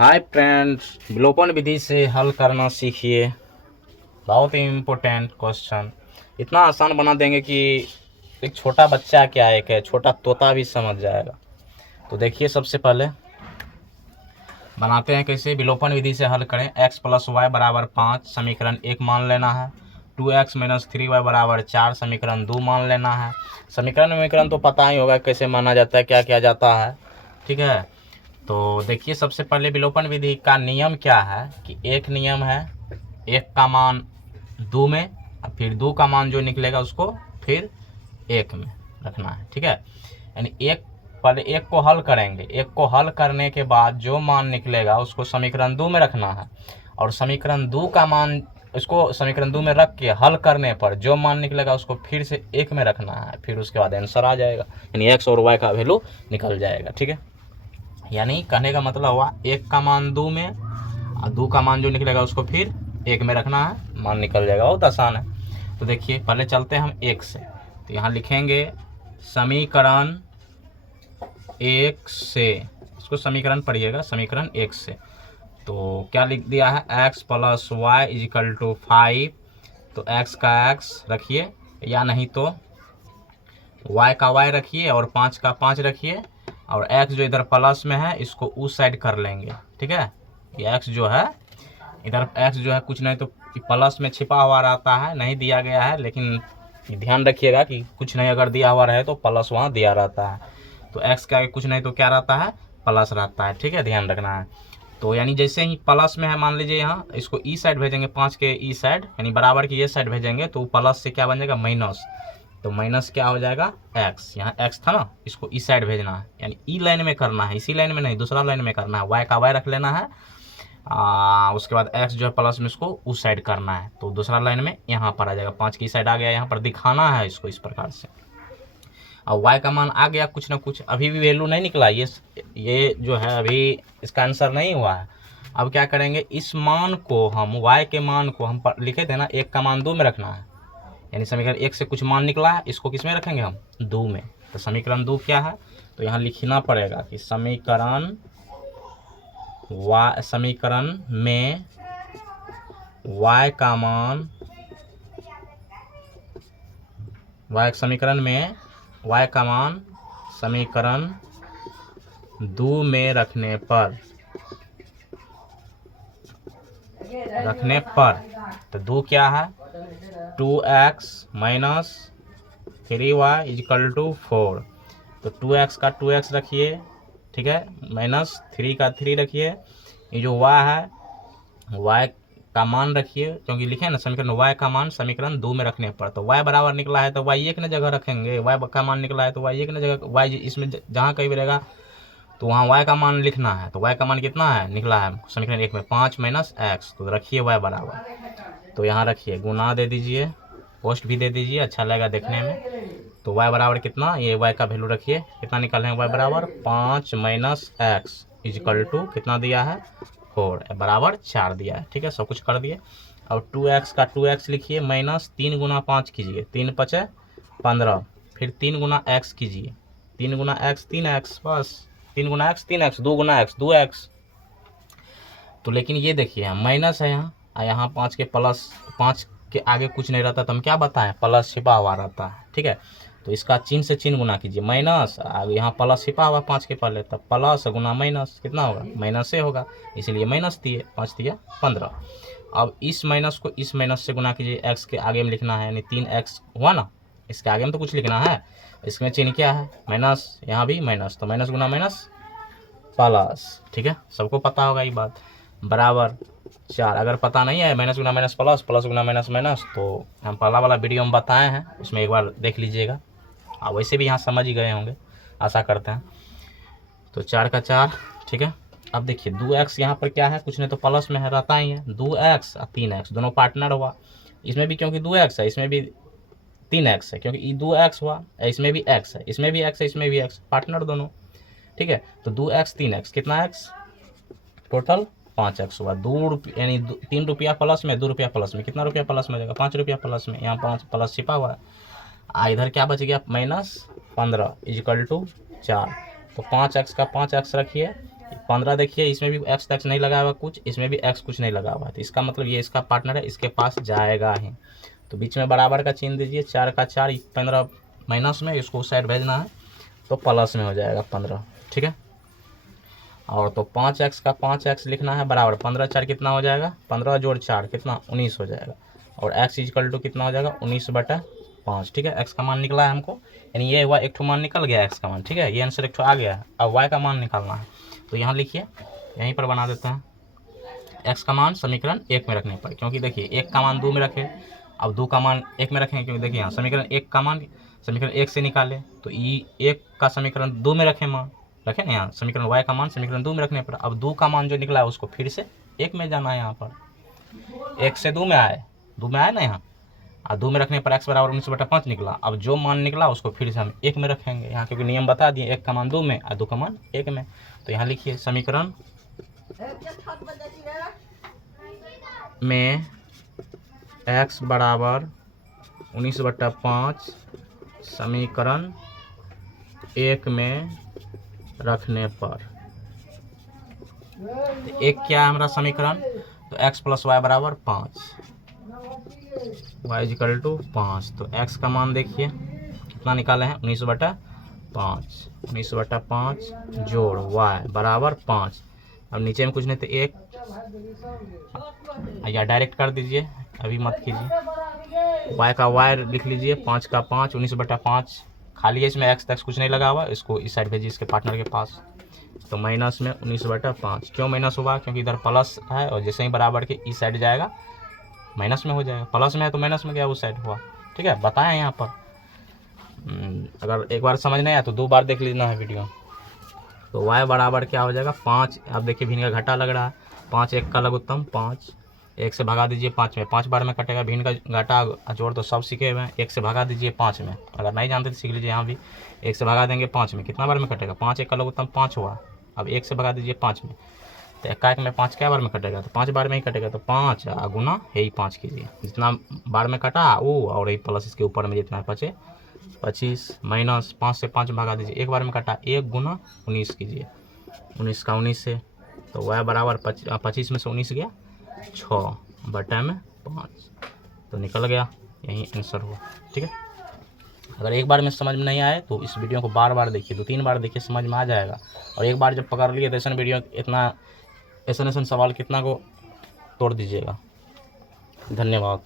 Hi friends, विलोपन विधि से हल करना सीखिए। बहुत ही इम्पोर्टेंट क्वेश्चन, इतना आसान बना देंगे कि एक छोटा बच्चा क्या एक है छोटा तोता भी समझ जाएगा। तो देखिए, सबसे पहले बनाते हैं कैसे। विलोपन विधि से हल करें। x प्लस वाई बराबर 5 समीकरण 1 मान लेना है। 2x माइनस 3y बराबर 4 समीकरण 2 मान लेना है। समीकरण तो पता ही होगा कैसे माना जाता है, क्या किया जाता है, ठीक है। तो देखिए, सबसे पहले विलोपन विधि का नियम क्या है कि एक नियम है, एक का मान 2 में, फिर 2 का मान जो निकलेगा उसको फिर 1 में रखना है, ठीक है। यानी पहले एक को हल करेंगे, एक को हल करने के बाद जो मान निकलेगा उसको समीकरण 2 में रखना है, और समीकरण 2 का मान उसको समीकरण 2 में रख के हल करने पर जो मान निकलेगा उसको फिर से 1 में रखना है, फिर उसके बाद आंसर आ जाएगा, यानी एक्स और वाई का वैल्यू निकल जाएगा, ठीक है। यानी कहने का मतलब हुआ एक का मान 2 में और 2 का मान जो निकलेगा उसको फिर 1 में रखना है, मान निकल जाएगा। बहुत आसान है। तो देखिए, पहले चलते हैं हम 1 से। तो यहाँ लिखेंगे समीकरण 1 से, इसको समीकरण पढ़िएगा, समीकरण 1 से। तो क्या लिख दिया है, x plus Y is equal to 5। तो x का x रखिए, या नहीं तो y का y रखिए और 5 का 5 रखिए, और x जो इधर प्लस में है इसको उस साइड कर लेंगे, ठीक है। ये x जो है इधर, x जो है कुछ नहीं तो प्लस में छिपा हुआ रहता है, नहीं दिया गया है, लेकिन ध्यान रखिएगा कि कुछ नहीं अगर दिया हुआ रहे तो प्लस वहाँ दिया रहता है। तो x का कुछ नहीं तो क्या रहता है, प्लस रहता है, ठीक है, ध्यान रखना है। तो यानी जैसे ही प्लस में है, मान लीजिए यहाँ इसको ई साइड भेजेंगे, 5 के ई साइड यानी बराबर की ये साइड भेजेंगे, तो प्लस से क्या बन जाएगा, माइनस। तो माइनस क्या हो जाएगा, x, यहाँ x था ना, इसको इस साइड भेजना है, यानी ई लाइन में करना है, इसी लाइन में नहीं दूसरा लाइन में करना है। y का y रख लेना है, उसके बाद x जो है प्लस में इसको उस साइड करना है, तो दूसरा लाइन में यहाँ पर आ जाएगा, 5 की साइड आ गया, यहाँ पर दिखाना है इसको इस प्रकार से। और y का मान आ गया कुछ ना कुछ, अभी भी वैल्यू नहीं निकला, ये जो है अभी इसका आंसर नहीं हुआ है। अब क्या करेंगे, इस मान को हम y के मान को हम लिखे थे ना, 1 का मान 2 में रखना है, यानी समीकरण 1 से कुछ मान निकला है, इसको किस में रखेंगे हम, 2 में। तो समीकरण 2 क्या है, तो यहाँ लिखना पड़ेगा कि समीकरण में y का मान, समीकरण में y का मान समीकरण 2 में रखने पर तो 2 क्या है, 2x minus 3y is equal to 4। तो 2x का 2x रखिए, ठीक है, माइनस 3 का 3 रखिए, ये जो y है y का मान रखिए, क्योंकि लिखे ना समीकरण y का मान समीकरण 2 में रखने पर, तो y बराबर निकला है तो y 1 ने जगह रखेंगे, y का मान निकला है तो y 1 ने जगह, y इसमें जहाँ कहीं भी रहेगा तो वहाँ y का मान लिखना है। तो y का मान कितना है, निकला है समीकरण 1 में 5 माइनस x, तो रखिए y बराबर, तो यहाँ रखिए, गुना दे दीजिए, पोस्ट भी दे दीजिए, अच्छा लगेगा देखने में। तो y बराबर कितना, ये y का वैल्यू रखिए, कितना निकाले हैं, y बराबर 5 माइनस एक्स इजिकल टू कितना दिया है, 4 बराबर 4 दिया है, ठीक है, सब कुछ कर दिए। और 2x का 2x लिखिए, माइनस 3 गुना 5 कीजिए, 3 पचे 15, फिर 3 गुना x कीजिए, 3 गुना x 3x, बस 3 गुना x 3x, 2 गुना x 2x। तो लेकिन ये देखिए माइनस है यहाँ 5 के प्लस, 5 के आगे कुछ नहीं रहता तो हम क्या बताएं, प्लस छिपा हुआ रहता है, ठीक है। तो इसका चिन्ह से चिन्ह गुना कीजिए, माइनस आगे यहाँ प्लस छिपा हुआ 5 के पहले, तब प्लस गुना माइनस कितना होगा, माइनस से होगा, इसलिए माइनस दिए, 5 दिया 15। अब इस माइनस को इस माइनस से गुना कीजिए, एक्स के आगे में लिखना है, यानी 3x हुआ ना, इसके आगे में तो कुछ लिखना है, इसमें चिन्ह क्या है, माइनस, यहाँ भी माइनस, तो माइनस गुना माइनस प्लस, ठीक है, सबको पता होगा ये बात, बराबर 4। अगर पता नहीं है माइनस गुना माइनस प्लस, प्लस गुना माइनस माइनस, तो हम पहला वाला वीडियो में बताए हैं, उसमें एक बार देख लीजिएगा। आप वैसे भी यहाँ समझ ही गए होंगे, आशा करते हैं। तो 4 का 4, ठीक है। अब देखिए 2x यहाँ पर क्या है, कुछ नहीं तो प्लस में है, रहता ही है, 2x और 3x दोनों पार्टनर हुआ, इसमें भी क्योंकि 2x है, इसमें भी 3x है, क्योंकि ये 2x हुआ, इसमें भी x है, इसमें भी x है, इसमें भी x, पार्टनर दोनों, ठीक है। तो 2x 3x कितना x, टोटल 5x हुआ, 2 रुपये यानी 3 रुपया प्लस में, 2 रुपया प्लस में, कितना रुपया प्लस में जाएगा, 5 रुपया प्लस में, यहाँ 5 प्लस छिपा हुआ है, इधर क्या बच गया, माइनस 15 इजिकल टू 4। तो 5x का 5x रखिए, 15 देखिए, इसमें भी एक्स तक नहीं लगा हुआ कुछ, इसमें भी एक्स कुछ नहीं लगा हुआ है, तो इसका मतलब ये इसका पार्टनर है, इसके पास जाएगा ही। तो बीच में बराबर का चिन्ह दीजिए, 4 का 4, 15 माइनस में, इसको उस साइड भेजना है तो प्लस में हो जाएगा 15, ठीक है। और तो 5x का 5x लिखना है बराबर 15 4 कितना हो जाएगा, 15 जोड़ 4 कितना 19 हो जाएगा। और x इक्वल टू कितना हो जाएगा 19/5, ठीक है। x का मान निकला है हमको, यानी ये हुआ एक ठो मान निकल गया x का मान, ठीक है, ये आंसर एक ठो आ गया है। अब y का मान निकालना है, तो यहाँ लिखिए, यहीं पर बना देते हैं। x का मान समीकरण 1 में रखने पर, क्योंकि देखिए 1 का मान 2 में रखे, अब 2 का मान 1 में रखें, क्योंकि देखिए यहाँ समीकरण 1 का मान समीकरण 1 से निकाले, तो ई 1 का समीकरण 2 में रखें, मान रखें ना यहाँ समीकरण y का मान समीकरण 2 में रखने पर, अब 2 का मान जो निकला है उसको फिर से 1 में जाना है। यहाँ पर 1 से 2 में आए, 2 में आए ना यहाँ, और 2 में रखने पर x बराबर 19/5 निकला। अब जो मान निकला उसको फिर से हम 1 में रखेंगे यहाँ, क्योंकि नियम बता दिए 1 का मान 2 में और 2 का मान 1 में। तो यहाँ लिखिए समीकरण में x बराबर 19/5 समीकरण 1 में रखने पर, तो एक क्या है हमारा समीकरण, तो x + y बराबर 5, y इक्वल टू 5। तो x का मान देखिए कितना निकाले हैं 19/5, 19/5 जोड़ y बराबर 5। अब नीचे में कुछ नहीं तो 1, या डायरेक्ट कर दीजिए, अभी मत कीजिए। y का y लिख लीजिए, 5 का 5, 19/5 खाली है, इसमें x तक कुछ नहीं लगा हुआ, इसको इस साइड भेजिए इसके पार्टनर के पास। तो माइनस में 19/5, क्यों माइनस हुआ, क्योंकि इधर प्लस है और जैसे ही बराबर के इस साइड जाएगा माइनस में हो जाएगा, प्लस में है तो माइनस में गया उस साइड हुआ, ठीक है, बताएं यहाँ पर। अगर एक बार समझ नहीं आया तो 2 बार देख लेना है वीडियो। तो y बराबर क्या हो जाएगा 5, अब देखिए भिन्न का घाटा लग रहा है, 5 1 का लघुत्तम 5, 1 से भगा दीजिए 5 में, 5 बार में कटेगा, भिन्न का घाटा जोड़ तो सब सीखे हुए हैं, 1 से भगा दीजिए 5 में, अगर नहीं जानते तो सीख लीजिए। यहाँ भी 1 से भगा देंगे 5 में, कितना बार में कटेगा, 5 1 का लघुत्तम 5 हुआ। अब 1 से भगा दीजिए 5 में, तो 1 में 5 क्या बार में कटेगा, तो 5 बार में ही कटेगा, तो 5 गुना यही 5 कीजिए, जितना बार में कटा वो और यही प्लस इसके ऊपर में जितना बचे 25 माइनस 5 से 5 भगा दीजिए, 1 बार में कटा 1 गुना 19 कीजिए, 19 का 19 से, तो y बराबर 25 में से 19 गया 6/5, तो निकल गया, यही आंसर हुआ, ठीक है। अगर एक बार में समझ में नहीं आए तो इस वीडियो को बार बार देखिए, 2-3 बार देखिए, समझ में आ जाएगा। और एक बार जब पकड़ लिए तो ऐसा वीडियो इतना ऐसा सवाल कितना को तोड़ दीजिएगा। धन्यवाद।